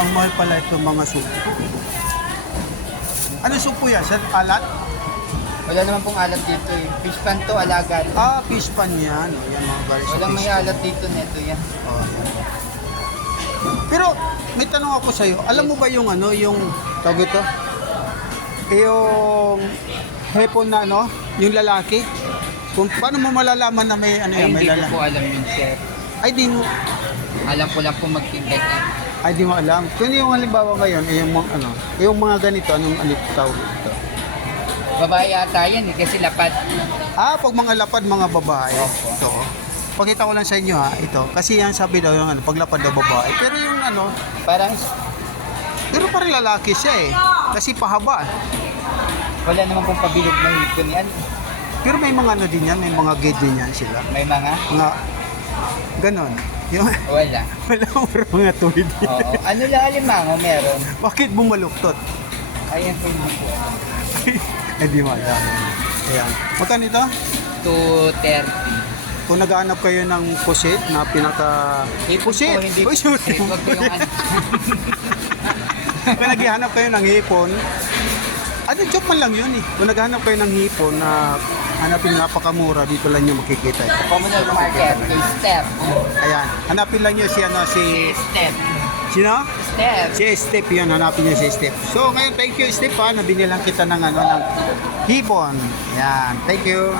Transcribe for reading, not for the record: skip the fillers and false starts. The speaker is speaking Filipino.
Ang mahal pala ito mga supo. Ano supo yan? Sa alat? Wala naman pong alat dito eh. Fish pan to, alaga. Ah, fish pan yan. O, yan mga guys. Walang may fish pan. alat dito neto yan. Oh. Pero may tanong ako sa iyo. Alam mo ba yung ano, yung tawag ito? Yung hepon na ano, yung lalaki? Kung paano mo malalaman na may ano Ay, yan, may hindi ko lalaki? po alam yun, sir. Ay di mo Alam ko lang po mag-feedback yan. ay di mo alam. Kung yung halimbawa ngayon, yung mga ano, yung mga ganito anong tawag ito? Babae ata yan eh, kasi lapad. Ah, pag mga lapad mga babae. Opo. Ito. Pakita ko lang sa inyo ha, ito. Kasi yan sabi daw yung ano, paglapad daw babae. Pero yung ano, Parang pero parang lalaki siya eh. Kasi pahaba. wala naman pong pabilog ng hipon yan. Pero may mga ano din yan, may mga gate din yan sila. May mga? Mga ganon. Yung Wala. wala mga tuwid. Oo. Ano lang alimango meron? Bakit bumaluktot? Ayan po yung po. Eh di mo alam. Ayan. Magkano ito? 230. Kung naghahanap kayo ng pusit na pinaka... Pusit! Po, hindi Uy, shoot! pusit. Wag po yung ano. Kung naghahanap kayo ng hipon, ano, joke man lang yun eh. Kung naghahanap kayo ng hipon na hanapin napakamura, dito lang nyo makikita ito. Communal market. Kay Step. Ayan. Hanapin lang nyo si, ano, si... Step. Sino? Step. Si Step yun, hanapin niyo si Step. So ngayon, thank you Step ha, nabili lang kita ng ano, ng hipon. Yan, thank you.